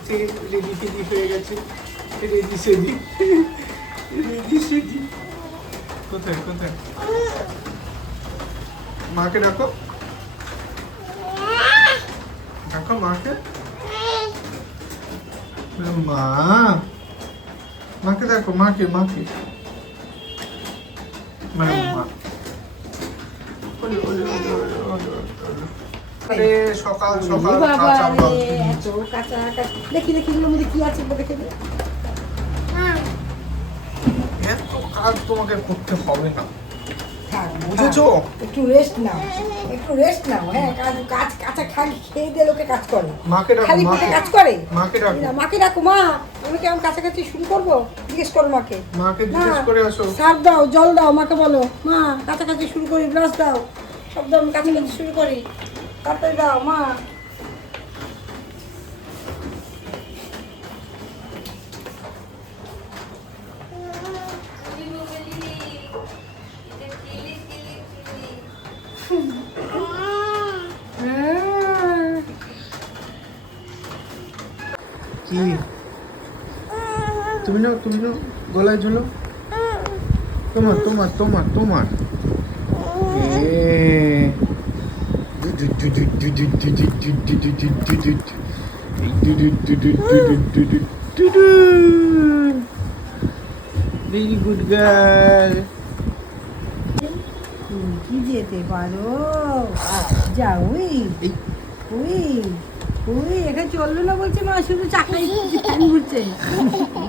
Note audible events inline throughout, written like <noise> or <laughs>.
হচ্ছে রেডি ফেডি হয়ে গেছে রেডি সেডি রেডি সেডি কোথায় কোথায় মাকে ডাকো ডাকো মাকে মা মাকে দেখো মাকে মাকে মানে মা ওলে, ওলে, ওলে, ওলে, ওলে, ওলে। আরে সকাল সকাল কাঁচা রে, এত কাঁচা কাঁচা। দেখি দেখি এগুলোর মধ্যে কি আছে দেখে দে। এত কাজ তোমাকে করতে হবে না। বুঝেছ? একটু রেস্ট নাও। একটু রেস্ট নাও হ্যাঁ কাজ কাজ কাঁচা খালি খেয়ে দিয়ে লোকে কাজ করে। মাকে ডাকো খালি পেটে কাজ করে। মাকে ডাকো। মাকে ডাকো মা। আমি কেমন কাছাকাছি শুরু করব? জিজ্ঞেস করো মাকে। মাকে জিজ্ঞেস করে আসো। সার দাও জল দাও মাকে বলো। মা কাছাকাছি শুরু করি ব্রাশ দাও। সব দাও আমি কাছাকাছি শুরু করি। তাড়াতাড়ি দাও মা হ্যাঁ। কি তুমি নাও তুমি নাও গলায় ঝুলো তোমার তোমার তোমার তোমার এ। Very good girl. তুমি কি যেতে পারো যা এই উই উই এখানে চলল না বলছে মা শুধু চাকরি ঘুরছে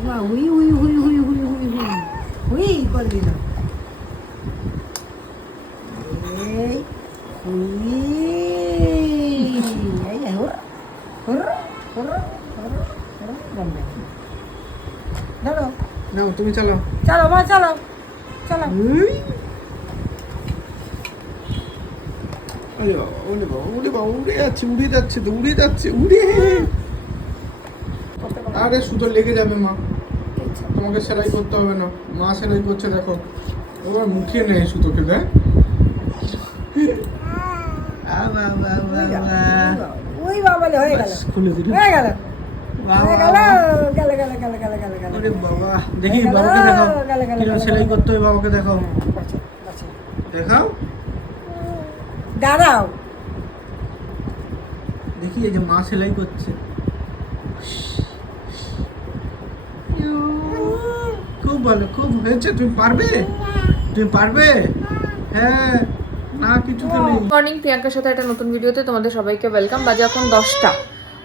মা উই উই হুই হুই হুই হুই হুই হুই করে দিল এই হুই এই এই হুর হুর হুর হুর হুর বন্ধ ধরো নাও তুমি চালাও। চলো মা চলো চলো। আরে বাবা, ওরে বাবা, ওরে বাবা, উড়ে যাচ্ছে উড়ে যাচ্ছে তো উড়ে যাচ্ছে উড়ে। আরে সুতো লেগে যাবে মা। আচ্ছা। তোমাকে সেলাই করতে হবে না। মা সেলাই করছে দেখো। মুখিয়ে নেয় সুতোকে বা। ওই হয়ে গেল। খুলে হয়ে গেল। বাবা। গেল গেল গেল গেল গেল গেল গেল। ওরে বাবা দেখি বাবাকে দেখাও গেল, গেল, কীরকম সেলাই করতে হবে বাবাকে দেখাও। বাঁচো, বাঁচো। দেখাও। দাঁড়াও। দেখি এই যে মা সেলাই করছে। খুব ভালো খুব হয়েছে তুমি পারবে? তুমি পারবে? হ্যাঁ না কিছু তো নেই মর্নিং প্রিয়াঙ্কার সাথে একটা নতুন ভিডিওতে তোমাদের সবাইকে ওয়েলকাম বাজে এখন দশটা।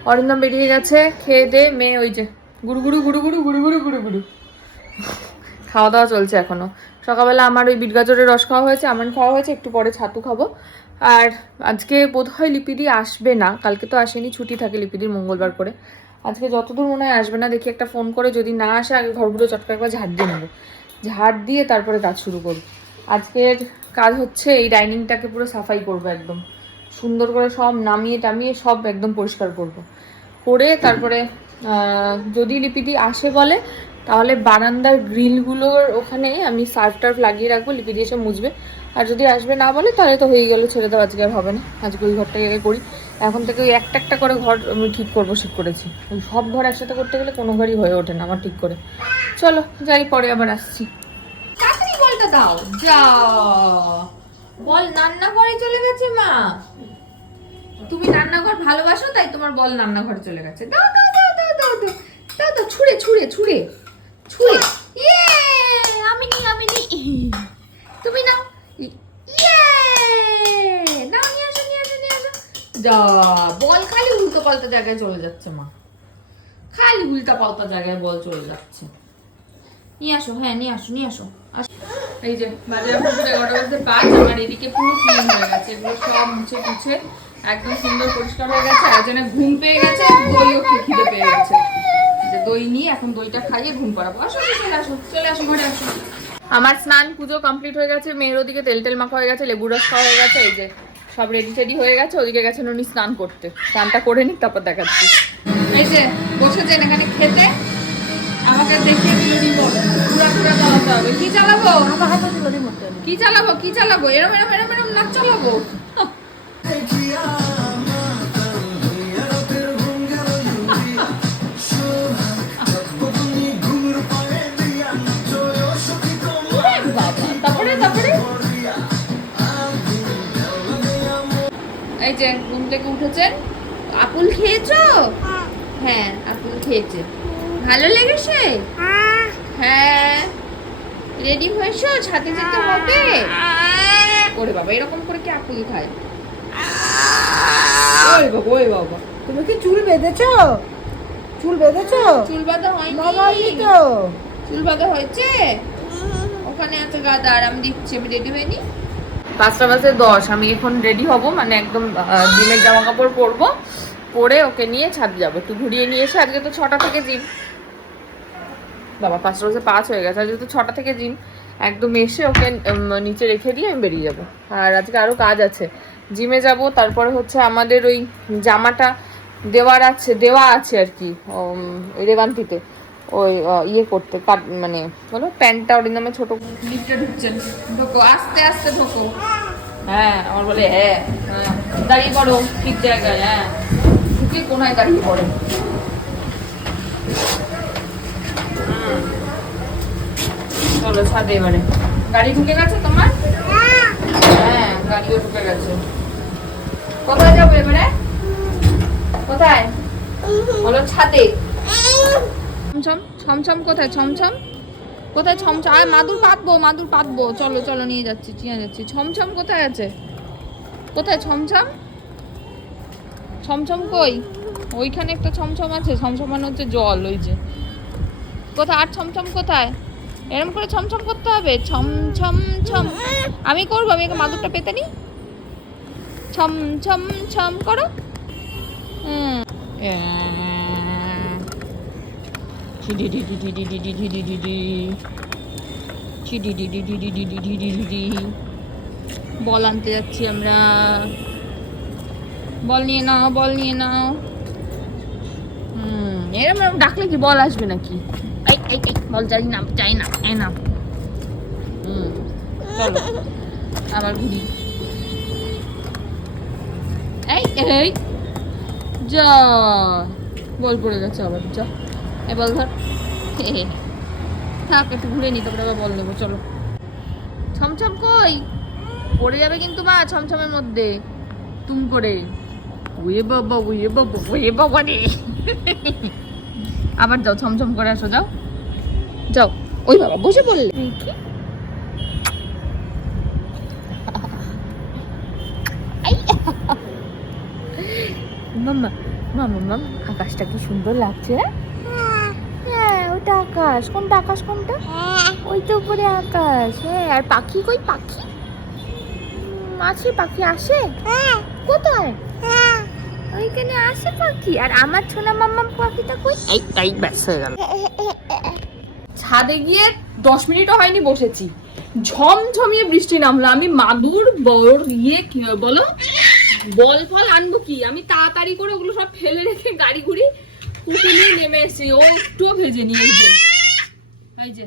অরিন্দম বেরিয়ে গেছে, খেয়ে দে, মেয়ে ওই যে, গুড়ু গুড়ু গুড়ু গুড়ু গুড়ু গুড়ু গুড়ু গুড়ু। খাওয়া দাওয়া চলছে এখনও। সকালবেলা আমার ওই বিট গাজরের রস খাওয়া হয়েছে আমন্ড খাওয়া হয়েছে, একটু পরে ছাতু খাব। আর আজকে বোধহয় লিপিদি আসবে না, কালকে তো আসেনি, ছুটি থাকে লিপিদির মঙ্গলবার করে। আজকে যতদূর মনে হয় আসবে না, দেখি একটা ফোন করে, যদি না আসে, আগে ঘরগুলো চটকা একবার ঝাড় দিয়ে নেব। ঝাড় দিয়ে তারপরে কাজ শুরু করব। আজকের কাজ হচ্ছে এই ডাইনিংটাকে পুরো সাফাই করব একদম। সুন্দর করে সব নামিয়ে টামিয়ে সব একদম পরিষ্কার করব। করে তারপরে যদি লিপিদি আসে বলে, তাহলে বারান্দার গ্রিলগুলোর ওখানে আমি সার্ফ টার্ফ লাগিয়ে রাখব লিপিদি এসে মুছবে। আর যদি আসবে না বলে, তাহলে তো হয়ে গেল, ছেড়ে দেওয়া আজকে আর হবে না। আজকে ওই ঘরটাকে আগে করি। এখন থেকে ওই একটা একটা করে ঘর আমি ঠিক করব, ঠিক করেছি। ওই সব ঘর একসাথে করতে গেলে কোনো ঘরই হয়ে ওঠে না আমার ঠিক করে। চলো, যাই, পরে আবার আসছি। বলটা দাও। যা বল রান্নাঘরে চলে গেছে মা। তুমি রান্নাঘর ভালোবাসো, তাই তোমার বল রান্নাঘরে চলে গেছে। দাও দাও দাও দাও দাও দাও দাও দাও, ছুঁড়ে ছুঁড়ে ছুঁড়ে ছুঁড়ে। ইয়ে আমি নি আমি নি। তুমি নাও। ইয়ে নাও, নিয়ে আসো নিয়ে আসো নিয়ে আসো। যা, বল খালি উল্টো পাল্টা জায়গায় চলে যাচ্ছে, মা। খালি উল্টা পাল্টা জায়গায় বল চলে যাচ্ছে। নিয়ে আসো হ্যাঁ নিয়ে আসো নিয়ে আসো। এই যে বাজে এখন এগারোটা বাজতে পাঁচ, আমার এদিকে পুরো ক্লিন হয়ে গেছে। এগুলো সব মুছে টুছে একদম সুন্দর পরিষ্কার হয়ে গেছে একজনে ঘুম পেয়ে গেছে দইও খিদে পেয়ে গেছে। যে দই নিয়ে এখন দইটা খাইয়ে ঘুম পাড়াবো। আসো চলে আসো চলে আসো ঘরে আসো। আমার স্নান পুজো কমপ্লিট হয়ে গেছে মেয়ের ওদিকে তেল তেল মাখা হয়ে গেছে লেবু রস খাওয়া হয়ে গেছে এই যে সব রেডি টেডি হয়ে গেছে ওদিকে গেছেন উনি স্নান করতে। স্নানটা করে নিক তারপর দেখাচ্ছি। এই যে বসেছেন এখানে খেতে আমাকে দেখিয়ে দিল রিমোট পুরা পুরা চালাতে হবে। কি চালাবো? কি চালাবো? কি চালাবো? এরম এরম এরম এরম না চালাবো? এই যে ঘুম থেকে উঠেছেন? আপুল খেয়েছো? হ্যাঁ আপুল খেয়েছে। ভালো লেগেছে? হ্যাঁ। রেডি হয়েছো? ছাদে যেতে হবে? হ্যাঁ। ওরে বাবা এরকম করে কি আপুল খায়? ওই বাবা ওই বাবা? তুমি কি চুল বেঁধেছো? চুল বেঁধেছো? চুল বাঁধা হয়নি। তো। চুল বাঁধা হয়েছে? ওখানে আছে গাদা আর আমি দিচ্ছি। আমি রেডি হয়নি? পাঁচটা বাজে দশ। আমি এখন রেডি হব মানে একদম জিমের জামা কাপড় পরবো। পরে ওকে নিয়ে ছাদে যাব। একটু ঘুরিয়ে নিয়ে এসে আজকে তো ছটা থেকে জিম। বাবা পাঁচটা বাজে পাঁচ হয়ে গেছে। আজকে তো ছটা থেকে জিম। একদম এসে ওকে নিচে রেখে দিয়ে আমি বেরিয়ে যাব। আর আজকে আরও কাজ আছে। জিমে যাব তারপরে হচ্ছে আমাদের ওই জামাটা দেওয়ার আছে দেওয়া আছে আর কি রেবান্তিতে ওই ইয়ে করতে মানে বলো প্যান্টটা ওর নামে ছোট লিফটে ঢুকছেন ঢোকো আস্তে আস্তে ঢোকো। হ্যাঁ আমার বলে হ্যাঁ হ্যাঁ দাঁড়িয়ে পড়ো ঠিক জায়গায় হ্যাঁ ঢুকে কোনায় দাঁড়িয়ে পড়ো। হুম। চলো ছাদে এবারে। গাড়ি ঢুকে গেছে তোমার? হ্যাঁ গাড়িও ঢুকে গেছে। কোথায় যাব এবারে? কোথায়? বলো ছাদে। ছমছম ছমছম কোথায়? ছমছম? কোথায় ছমছম? আর মাদুর মাদুর পাতবো। চলো চলো, নিয়ে যাচ্ছি যাচ্ছি। ছমছম কোথায় আছে? কোথায় ছমছম? ছমছম কই? ওইখানে একটা ছমছম আছে, ছমছম মানে হচ্ছে জল, ওই যে। কোথায়? আর ছমছম কোথায়? এরম করে ছমছম করতে হবে? ছম ছম। আমি করব, আমি মাদুরটা পেতে নি ছম ছম ছম করো বল আনতে যাচ্ছি আমরা বল নিয়ে নাও বল নিয়ে নাও হুম এরম ডাকলে কি বল আসবে নাকি এই বল চাই না চাই না এ না হুম আবার ঘুরি এই, যা। বল পড়ে গেছে আবার, যা। এ, বল ধর। থাক, একটু ঘুরে নি তারপরে আবার বল নেব চলো। ছমছম কই? পড়ে যাবে কিন্তু মা ছমছমের মধ্যে। তুম করে। উয়ে বাবা উয়ে বাবা উয়ে বাবা রে। আবার যাও, ছমছম করে আসো, যাও। যাও। ওই বাবা বসে পড়লে। দেখি মাম্মা মাম আকাশটা কি সুন্দর লাগছে? হ্যাঁ? হ্যাঁ ওটা আকাশ। কোনটা আকাশ কোনটা? ওই তো উপরে আকাশ। হ্যাঁ আর পাখি কই? পাখি? আছে পাখি আসে? কোথায়? ওইখানে আসে পাখি। আর আমার ছোনা মাম্মা পাখিটা কই? এই এই ব্যাস হয়ে গেল। ছাদে গিয়ে দশ মিনিটও হয়নি বসেছি। ঝমঝমিয়ে বৃষ্টি নামলো। আমি মাদুর বড় ইয়ে কি হয় বলো? বল ফল আনব কি? আমি তাড়াতাড়ি করে ওগুলো সব ফেলে রেখে গাড়ি ঘুরি উঠে নিয়ে নেমে এসেছি। ও একটুও ভেজে নিয়ে এই যে। এই যে।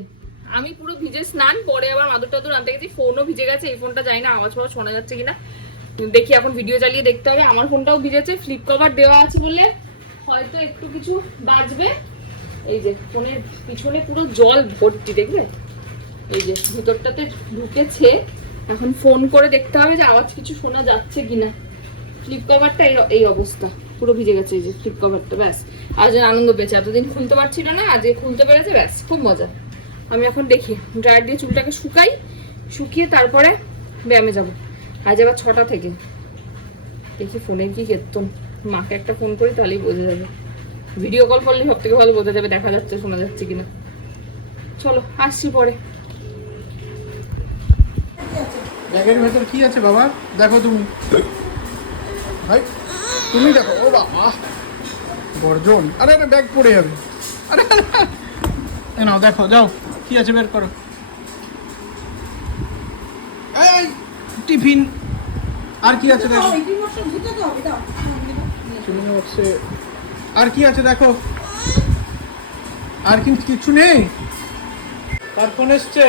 আমি পুরো ভিজে স্নান, পরে আবার মাদুর টাদুর আনতে গেছি। ফোনও ভিজে গেছে, এই ফোনটা যাই না আওয়াজ ফাওয়াজ শোনা যাচ্ছে কিনা। দেখি এখন ভিডিও চালিয়ে দেখতে হবে। আমার ফোনটাও ভিজেছে ফ্লিপ কভার দেওয়া আছে বলে হয়তো একটু কিছু বাজবে। এই যে, ফোনের পিছনে পুরো জল ভর্তি দেখবে এই যে, ভিতরটাতে ঢুকেছে। এখন ফোন করে দেখতে হবে যে আওয়াজ কিছু শোনা যাচ্ছে কিনা। ফ্লিপ কভারটা এই অবস্থা। পুরো ভিজে গেছে এই যে ফ্লিপ কভারটা ব্যাস। আজ আনন্দ পেয়েছে। এতদিন খুলতে পারছিল না আজ খুলতে পেরেছে, ব্যাস, খুব মজা। আমি এখন দেখি ড্রায়ার দিয়ে চুলটাকে শুকাই, শুকিয়ে তারপরে ব্যায়ামে যাব। আজ আবার ছটা থেকে। দেখি ফোনের কি কেতন। মাকে একটা ফোন করি তাহলেই বোঝা যাবে। ভিডিও কল করলে সব থেকে ভালো বোঝা যাবে, দেখা যাচ্ছে, শোনা যাচ্ছে কিনা। চলো, আসছি পরে। ব্যাগের ভেতর কি আছে বাবা? দেখো তুমি। ভাই তুমি দেখো ও বাবা। গর্জন। আরে আরে ব্যাগ পড়ে যাবে। আরে আরে, নাও দেখো যাও। কি আছে বের করো। টিফিন। আর কি আছে আর কি আছে দেখো? আর কিন্তু কিছু নেই। তার ফোন এসছে।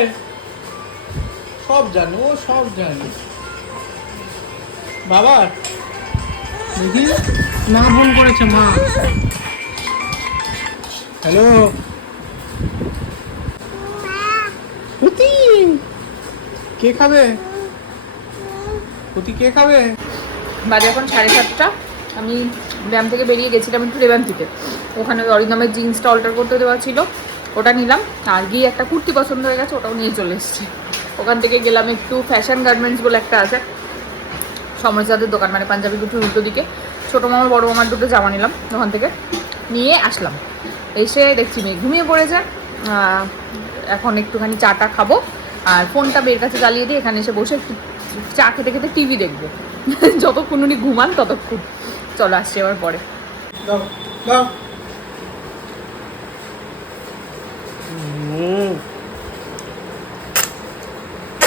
সব জানে ও সব জানে। বাবা দেখি। মা ফোন করেছে মা। হ্যালো? পুতি কে খাবে? পুতি কে খাবে? বাজে এখন সাড়ে সাতটা। আমি ব্যায়াম থেকে বেরিয়ে গেছিলাম একটু রেবান্তিতে ওখানে ওই অরিন্দমের জিন্সটা অল্টার করতে দেওয়া ছিল। ওটা নিলাম। আর গিয়ে একটা কুর্তি পছন্দ হয়ে গেছে ওটাও নিয়ে চলে এসেছি। ওখান থেকে গেলাম একটু ফ্যাশন গার্মেন্টস বলে একটা আছে। সমরজাদের দোকান মানে পাঞ্জাবি কুর্তির উল্টো দিকে। ছোটো মামার বড় মামার দুটো জামা নিলাম ওখান থেকে। নিয়ে আসলাম। এসে দেখছি মেয়ে ঘুমিয়ে পড়েছে। এখন একটুখানি চাটা খাব। আর ফোনটা বের কাছে চালিয়ে দিয়ে এখানে এসে বসে একটু চা খেতে খেতে টিভি দেখব। <laughs> যতক্ষণ উনি ঘুমান ততক্ষণ। চলো আসছে এবার পরে দাও হুম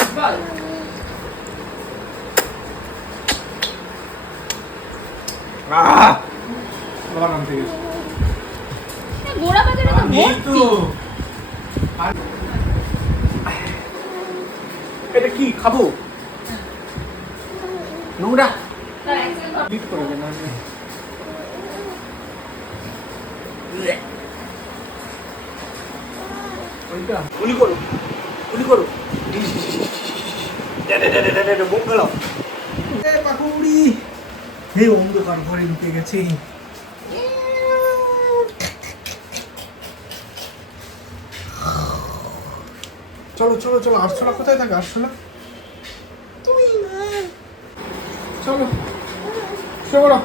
আহ আবার আনতে গেছে গোড়া বাজারে তো নেই তো আর- এটা কি খাব নোংরা গুলি করো গুলি করো বোম ফেলাও। পাকুড়ি হে অন্ধকার, ঘরে ঢুকে গেছে। চলো চলো চলো, আরশোলা কোথায় থাকে, আরশোলা? চলো চলো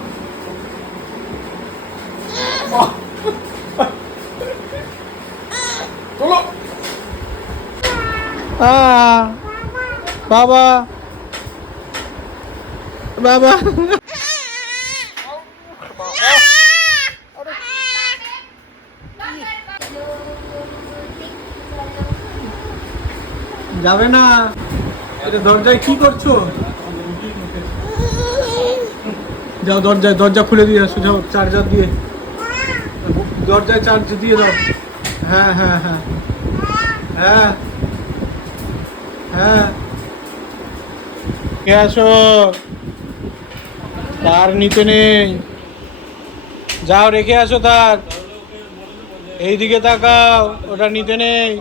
চলো। বাবা। বাবা। যাবে না। এটা দরজায় কি করছ? যাও দরজায়, দরজা খুলে দিয়ে আসো, যাও চার্জার দিয়ে। দরজায় চার্জ দিয়ে দাও। হ্যাঁ হ্যাঁ হ্যাঁ। হ্যাঁ। হ্যাঁ। কে আসো? তার নিতে নেই। যাও, রেখে আসো তার। এইদিকে তাকাও, ওটা নিতে নেই।